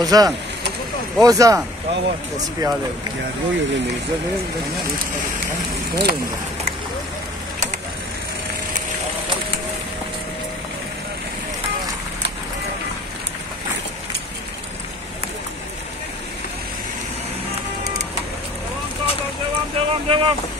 Ozan. Ozan. Tamam. Tespih alayım. Yani o yönündeyiz. Ne yönde? Devam.